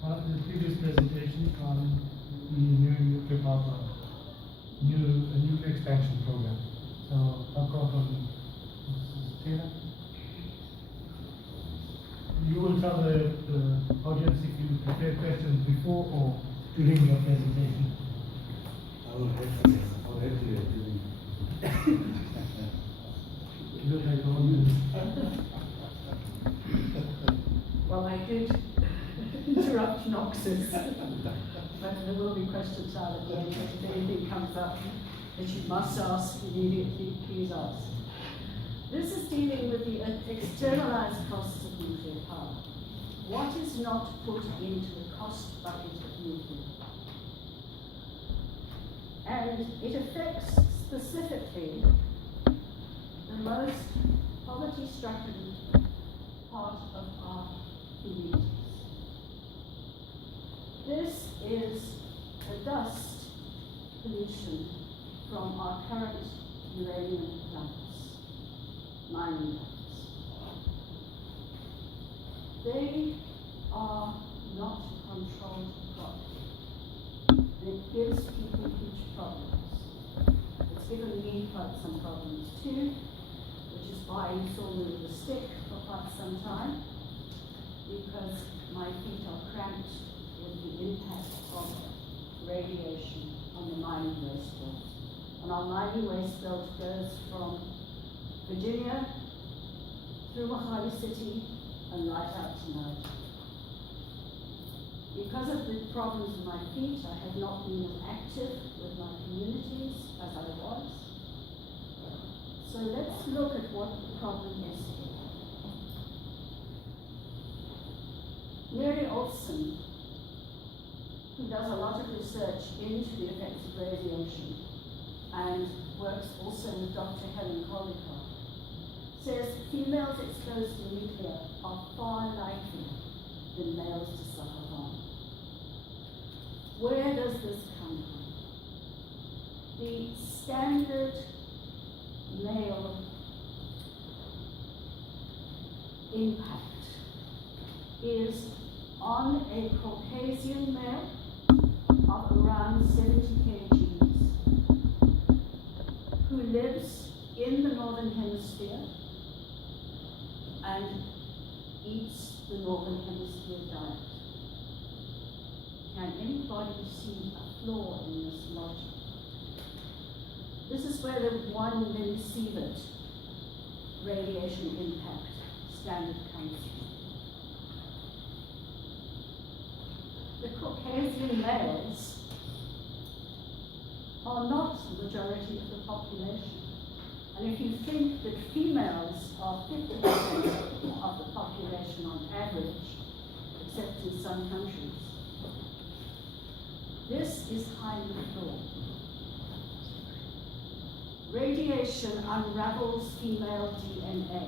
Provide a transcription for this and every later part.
from the previous presentation on the new nuclear power plant, nuclear expansion program. So I'll call from Mrs. Taylor. You will tell the audience if you prepared questions before or during your presentation. I will have to during. You look like all Well, I did interrupt Knox's, but there will be question time at the end. If anything comes up that you must ask immediately, please ask. This is dealing with the externalized costs of nuclear power. What is not put into the cost bucket of nuclear? And it affects specifically the most poverty-stricken part of our communities. This is the dust pollution from our current uranium dumps, mining dumps. They are not controlled properly. It gives people huge problems. It's given me quite some problems too, which is why you saw me with a stick for quite some time, because my feet are cramped with the impact of radiation on the mining waste belt. And our mining waste belt goes from Virginia through Mojave City and right out to Niger. Because of the problems with my feet, I have not been as active with my communities as I was. So let's look at what the problem is here. Mary Olson, who does a lot of research into the effects of radiation and works also with Dr. Helen Kolikoff, says females exposed to nuclear are far likelier than males to suffer harm. Where does this come from? The standard male impact is on a Caucasian male of around 70 kgs who lives in the Northern Hemisphere and eats the Northern Hemisphere diet. Can anybody see a flaw in this logic? This is where the 1 millisievert radiation impact standard comes from. The Caucasian males are not the majority of the population. And if you think that females are 50% of the population on average, except in some countries, this is highly flawed. Radiation unravels female DNA.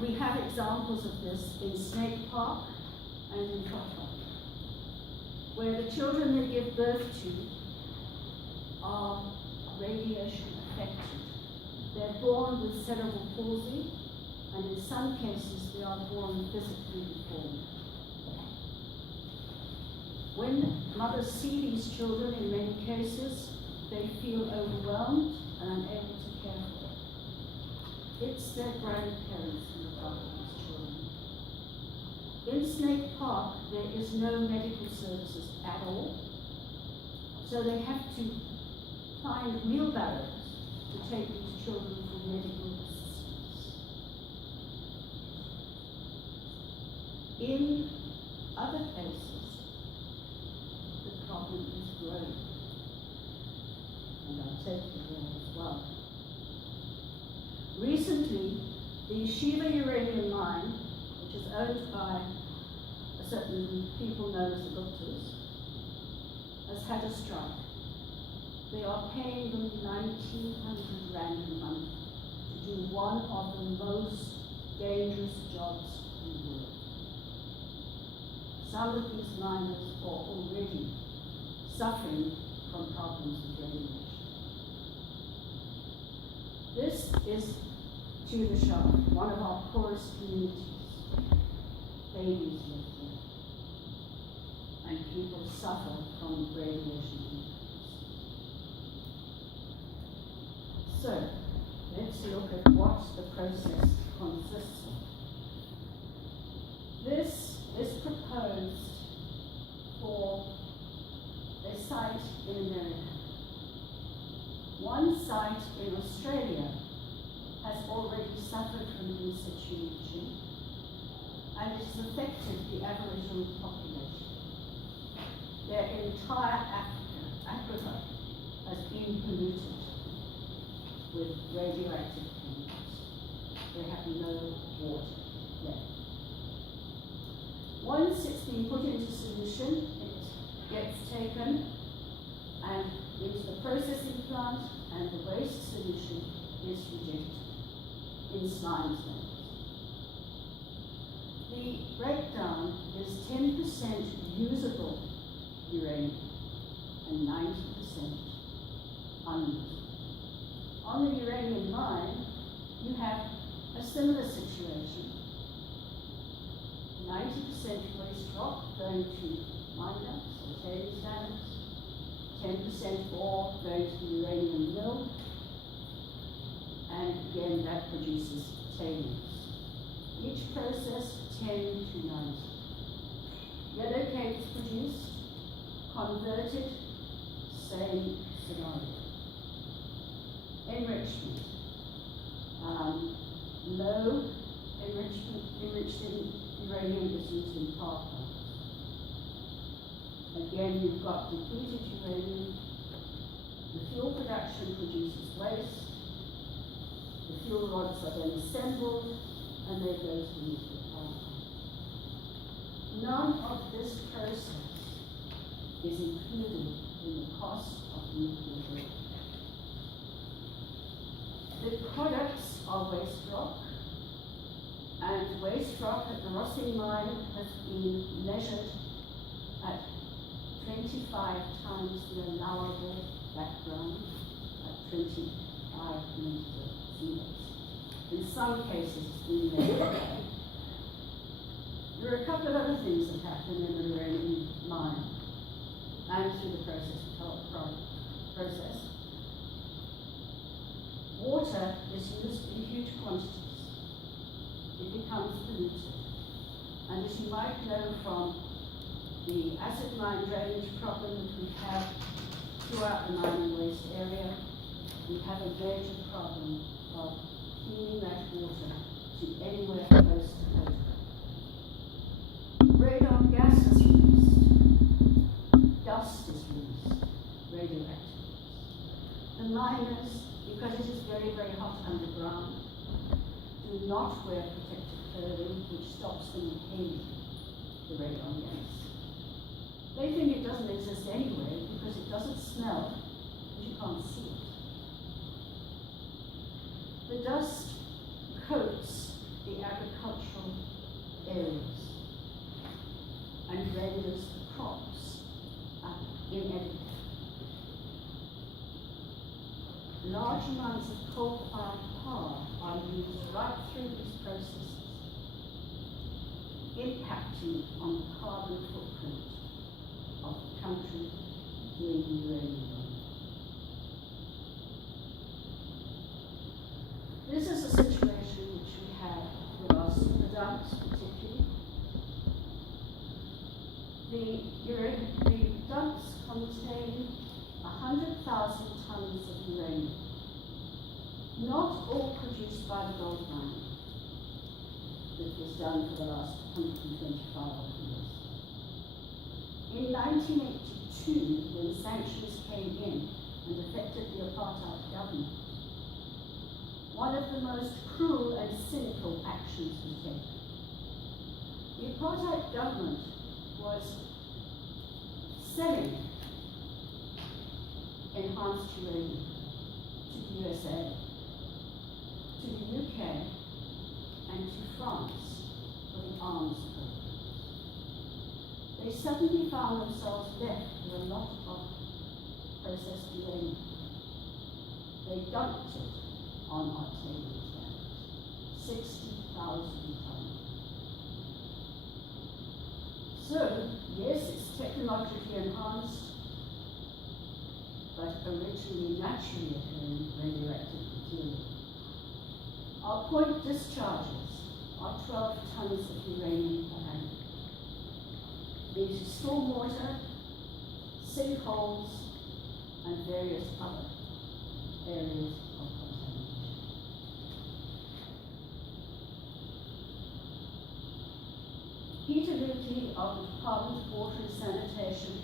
We have examples of this in Snake Park and in Toto, where the children they give birth to are radiation affected. They're born with cerebral palsy, and in some cases they are born physically deformed. When mothers see these children, in many cases, they feel overwhelmed and unable to care for them. It's their grandparents who look after these children. In Snake Park, there is no medical services at all, so they have to find wheelbarrows to take these children for medical assistance. In other cases, the problem is growing, and I'll take you there as well. Recently, the Shiva uranium mine, which is owned by a certain people known as the Guptas, has had a strike. They are paying them 1,900 rand a month to do one of the most dangerous jobs in the world. Some of these miners are already suffering from problems with radiation. This is to the shaft, one of our poorest communities. They babies live there. And people suffer from radiation injuries. So, let's look at what the process consists of. This is proposed for a site in America. One site in Australia has already suffered from in situ leaching, and it has affected the Aboriginal population. Their entire Africa has been polluted with radioactive chemicals. They have no water left. Once it's been put into solution, it gets taken and into the processing plant, and the waste solution is rejected in slime stones. The breakdown is 10% usable uranium and 90% unusable. On the uranium mine, you have a similar situation. 90% waste rock going to mine dumps or tailings dams, 10% ore going to the uranium mill, and again that produces tailings. Each process 10 to 90. Yellow cake is produced, converted, same scenario. Enrichment. Low enriched uranium is used in power plants. Again, you've got depleted uranium. The fuel production produces waste. The fuel rods are then assembled, and they go to the nuclear power plant. None of this process is included in the cost of nuclear fuel. The products are waste rock, and waste rock at the Rossing mine has been measured at 25 times the allowable background at 25 meters of sea base. In some cases, it's been measured. There are a couple of other things that happen in the uranium mine and through the process. Water is used in huge quantities. It becomes polluted. And as you might know from the acid mine drainage problem that we have throughout the mining waste area, we have a major problem of cleaning that water to anywhere close to potable. Radon gas is released. Dust is released. Radioactive. The miners, because it is very, very hot underground, do not wear protective clothing which stops them inhaling the radon gas. They think it doesn't exist anyway because it doesn't smell, but you can't see it. The dust coats the agricultural areas and renders the crops inedible. Large amounts of coal-fired power are used right through these processes, impacting on the carbon footprint of the country doing the uranium mining. This is a situation which we have with our super dumps particularly. The dumps contain 100,000 tons of uranium, not all produced by the gold mine that was done for the last 125 years. In 1982, when sanctions came in and affected the apartheid government, one of the most cruel and cynical actions was taken. The apartheid government was selling enhanced uranium to the USA, to the UK, and to France for the arms program. They suddenly found themselves left with a lot of processed uranium. They dumped it on our tailings dams, 60,000 tons. So, yes, it's technologically enhanced, but originally naturally occurring radioactive material. Our point discharges are 12 tons of uranium per annum into stormwater, sinkholes, and various other areas of contamination. Peter Lukey of the Department of Water and Sanitation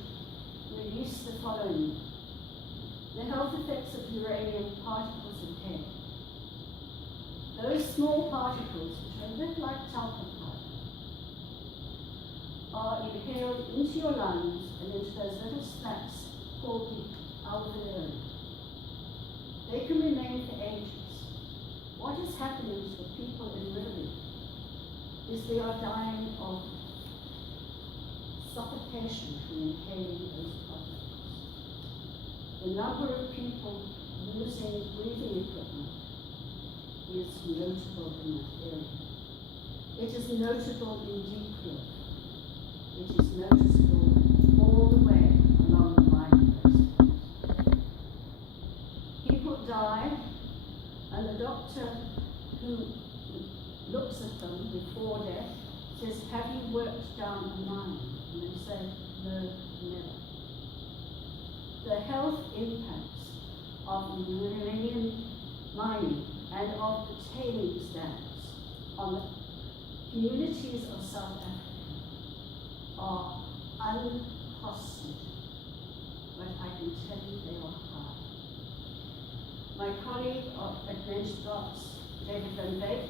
released the following: the health effects of uranium particles in air. Those small particles, which are a bit like talcum powder, are inhaled into your lungs and into those little slats called the alveoli. They can remain for ages. What is happening to the people in Italy is they are dying of suffocation from inhaling those particles. The number of people using breathing equipment is notable in that area. It is notable in Deep Cliff. It is noticeable all the way along the mining bases. People die, and the doctor who looks at them before death says, "Have you worked down a mine?" And they say, "No, never." The health impacts of uranium mining and of the tailings dams on the communities of South Africa are uncosted, but I can tell you they are high. My colleague at NECSA, David Van Beek,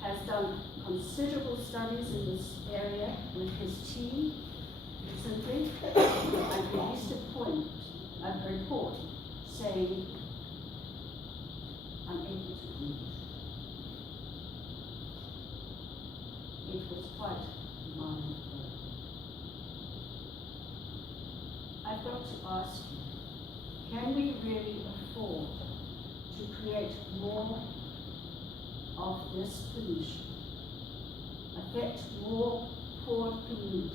has done considerable studies in this area with his team recently, and released a report saying, I'm able to breathe. It was quite mind-blowing. I've got to ask you, can we really afford to create more of this pollution, affect more poor communities,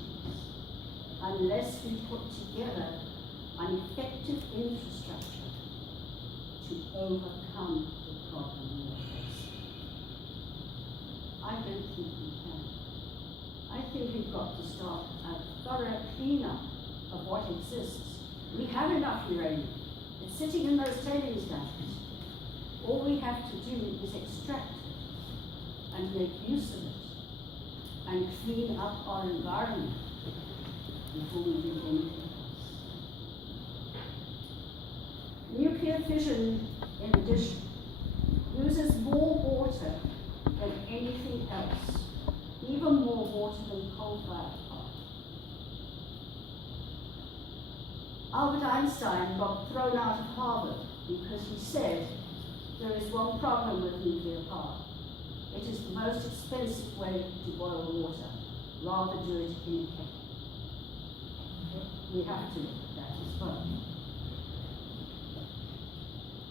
unless we put together an effective infrastructure to overcome the problem we are facing? I don't think we can. I think we've got to start a thorough cleanup of what exists. We have enough uranium. It's sitting in those tailings dams. All we have to do is extract it and make use of it and clean up our environment before we do anything else. Nuclear fission, in addition, uses more water than anything else, even more water than coal-fired power. Albert Einstein got thrown out of Harvard because he said there is one problem with nuclear power. It is the most expensive way to boil water. Rather do it in a kettle. We have to look at that as well.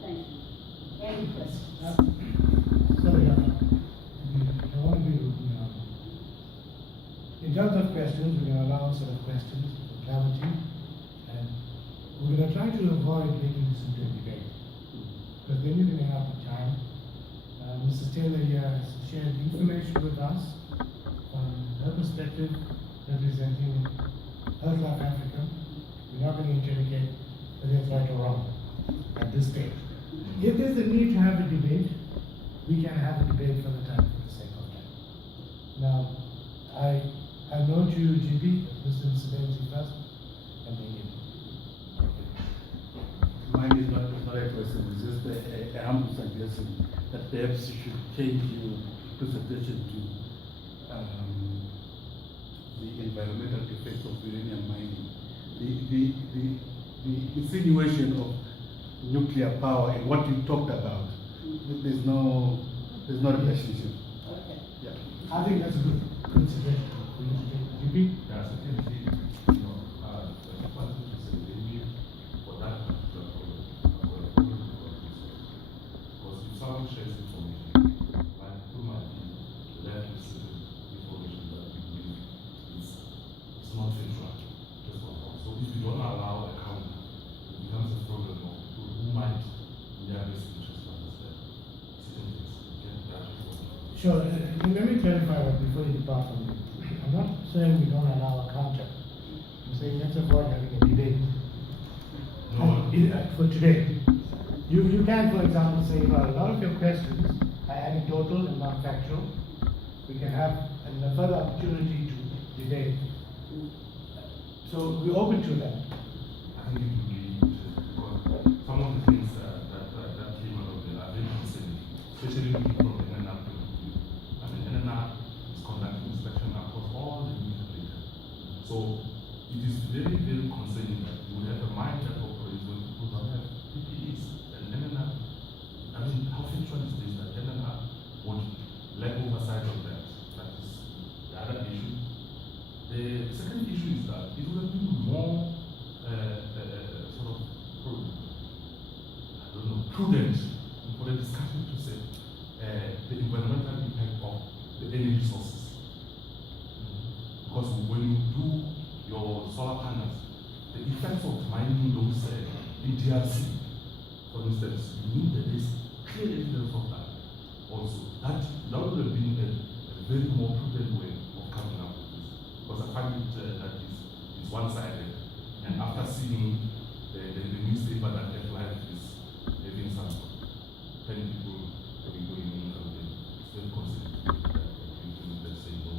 Thank you. Any questions? Sorry, I won't be in terms of questions, we're going to allow a set of questions for clarity, and we're going to try to avoid making this into a debate, because then you're going to have the time. Mrs. Taylor here has shared information with us from her perspective, representing Health Life Africa. We're not going to interrogate whether it's right or wrong at this stage. If there's a need to have a debate, we can have a debate for the sake of time. Now, I've known you, GP, Mr. Msebenzi first, and then you. Mine is not a question, it's just a humble suggestion that perhaps you should change your presentation to the environmental effects of uranium mining. The insinuation of nuclear power and what you talked about, there's no relationship. Okay. Yeah. I think that's a good suggestion for you to take. GP? Yeah, so typically, the quality is a venue for that particular problem, because if someone shares information, like human being, we have to certain information that we believe is it's not factual. That's what I'm saying. So if you don't allow a counter, it becomes a problem of people who might, in their best interest, understand certain things. Get that result. Sure, let me clarify that before you depart from it. I'm not saying we don't allow a counter. I'm saying let's avoid having a debate. No. For today. You can, for example, say, well, a lot of your questions are anecdotal and not factual. We can have a further opportunity to debate. So we're open to that. I think it would be because some of the things that came out of there are very concerning, especially looking from the NNR point of view. I mean, NNR is conducting inspection across all the meter data. So it is very, very concerning that you would have a mine that operates when people don't have PPEs. And NNR, I mean, how factual is this that NNR would lack oversight of that? That is the other issue. The second issue is that it would have been more sort of, I don't know, prudent for the discussion to say the environmental impact of the energy sources. Because when you do your solar panels, the effects of mining those in DRC, for instance, you need that there is clear evidence of that. Also, that would have been a very more prudent way of coming up with this. Because I find it that is one-sided. And after seeing the newspaper that F-Life is having some 10 people going in campaign, it's very concerning that people, let's say, no.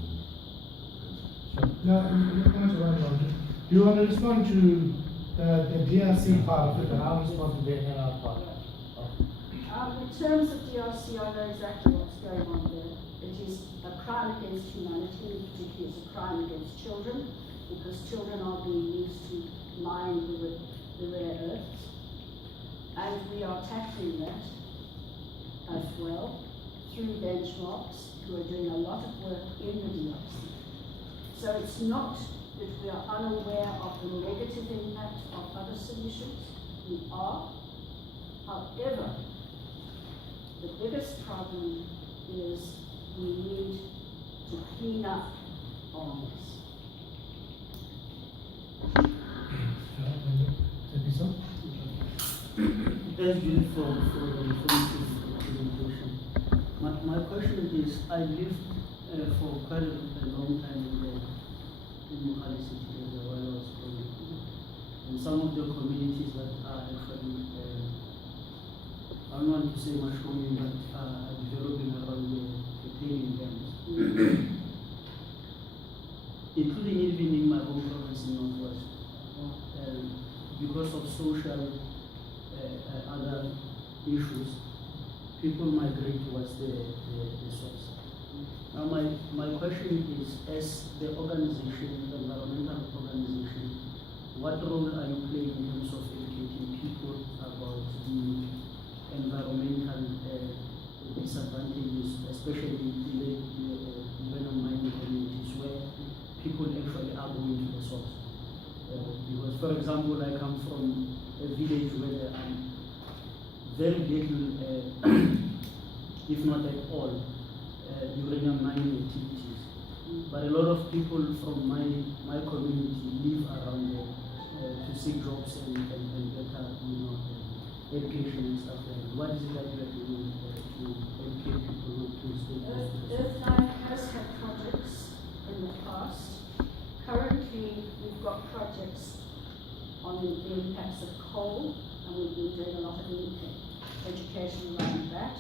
Now, do you want to respond to the DRC part of it, and I'll respond to the NNR part? In terms of DRC, I know exactly what's going on there. It is a crime against humanity, particularly it's a crime against children, because children are being used to mine the rare earths. And we are tackling that as well through benchmarks who are doing a lot of work in the DRC. So it's not that we are unaware of the negative impact of other solutions. We are. However, the biggest problem is we need to clean up on this. Thank you for the informative presentation. My question is, I lived for quite a long time in Mohali city area while I was growing up. And some of the communities that are actually, I don't want to say mushrooming, but are developing around the tailing dams. Including even in my home province in Northwest. Because of social other issues, people migrate towards the source. Now my question is, as the organization, the environmental organization, what role are you playing in terms of educating people about the environmental disadvantages, especially in the uranium mining communities where people actually are going to the source? Because, for example, I come from a village where there are very little, if not at all, uranium mining activities. But a lot of people from my community live around there to seek jobs and better, education and stuff like that. What is it that you are doing to educate people to stay close to the source? Earthlife has had projects in the past. Currently, we've got projects on the impacts of coal, and we've been doing a lot of education around that.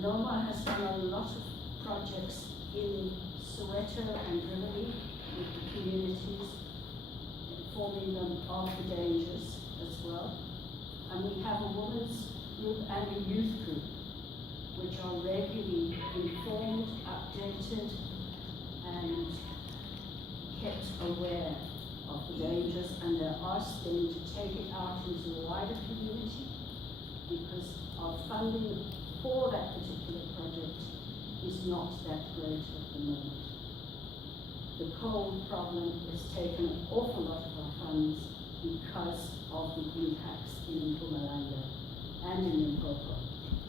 NOMA has done a lot of projects in Soweto and Rivoli with the communities, informing them of the dangers as well. And we have a women's group and a youth group, which are regularly informed, updated, and kept aware of the dangers, and they're asked them to take it out into the wider community, because our funding for that particular project is not that great at the moment. The coal problem has taken an awful lot of our funds because of the impacts in Mpumalanga and in Limpopo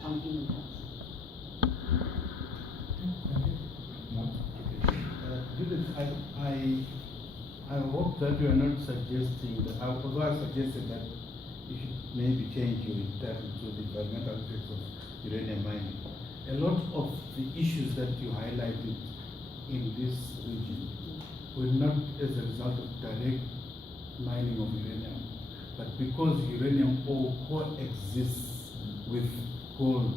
on human health. I hope that you are not suggesting that, although I suggested that you should maybe change your title to the environmental effects of uranium mining. A lot of the issues that you highlighted in this region were not as a result of direct mining of uranium, but because uranium ore coexists with gold.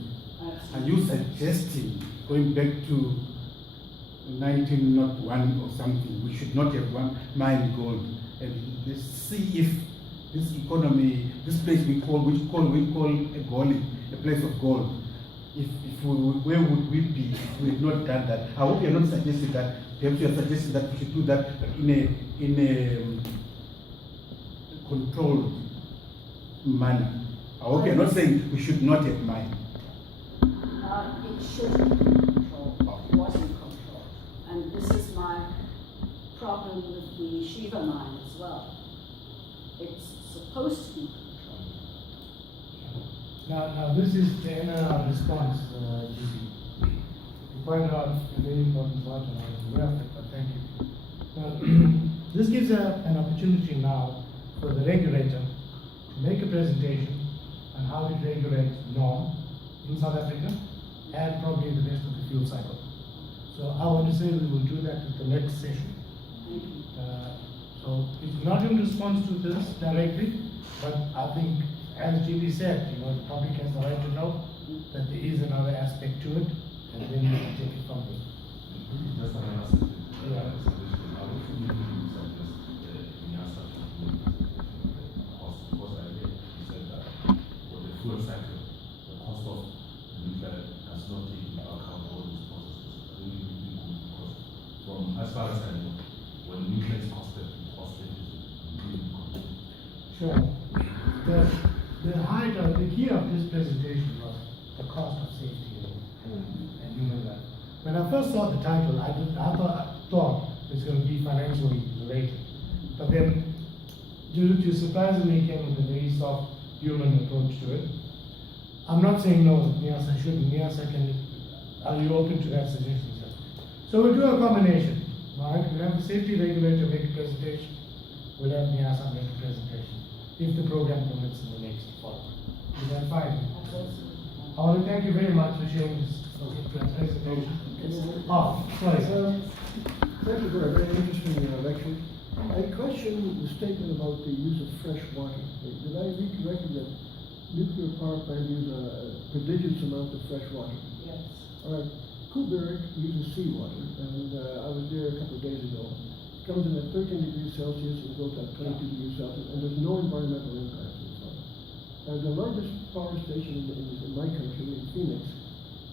Are you suggesting, going back to 1901 or something, we should not have mine gold, and let's see if this economy, this place we call a gold, a place of gold, where would we be if we had not done that? I hope you're not suggesting that. Perhaps you are suggesting that we should do that, but in a controlled manner. I hope you're not saying we should not have mine. It shouldn't be controlled. It wasn't controlled. And this is my problem with the Shiva mine as well. It's supposed to be controlled. Now this is the NRR response, GP. You pointed out a very important point, and I was aware of it, but thank you. Now, this gives an opportunity now for the regulator to make a presentation on how it regulates NOM in South Africa and probably the rest of the fuel cycle. So I want to say we will do that at the next session. So it's not in response to this directly, but I think, as GP said, the public has the right to know that there is another aspect to it, and then we can take it from there. Just another suggestion. Yeah. I would think you suggest NECSA to do cost, because I read you said that for the fuel cycle, the cost of nuclear does not take into account all these processes. Really, really good, because from as far as I know, when nuclear is costed, the cost is really good. Sure. The key of this presentation was the cost of safety and human life. When I first saw the title, I thought it's going to be financially related. But then, you surprisingly came with a very soft human approach to it. I'm not saying no, that NECSA shouldn't. NECSA can. Are you open to that suggestion, sir? So we'll do a combination. Right? We'll have the safety regulator make a presentation. We'll have NECSA make a presentation, if the program permits in the next fall. Is that fine? I want to thank you very much for sharing this presentation. Oh, sorry. Thank you for a very interesting lecture. I question the statement about the use of fresh water. Did I read correctly that nuclear power plant use a prodigious amount of fresh water? Yes. All right. Kuberg uses seawater, and I was there a couple of days ago. It comes in at 13 degrees Celsius and goes at 22 degrees Celsius, and there's no environmental impact so far. And the largest power station in my country, in Phoenix,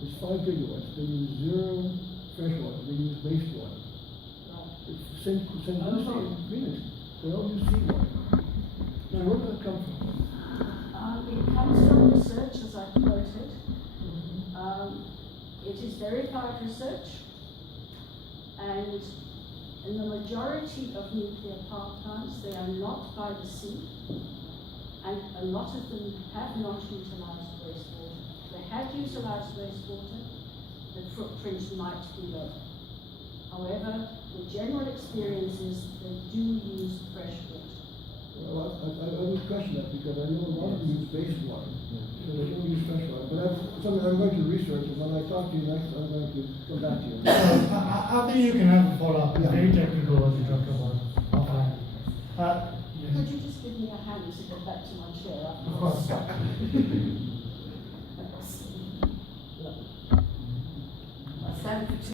is 5 gigawatts. They use zero fresh water. They use wastewater. It's St. Lucie in Phoenix. They all use seawater. Now, where does that come from? It comes from research, as I quoted. It is verified research, and in the majority of nuclear power plants, they are not by the sea, and a lot of them have not utilized wastewater. If they had utilized wastewater, the footprint might be low. However, the general experience is they do use fresh water. Well, I would question that because I know a lot of them use wastewater, so they don't use fresh water. But that's something I'm going to research, and when I talk to you next, I'm going to come back to you. I think you can have a follow-up. It's very technical what you talked about. Offline. Could you just give me a hand to get back to my chair? Of course. I stand for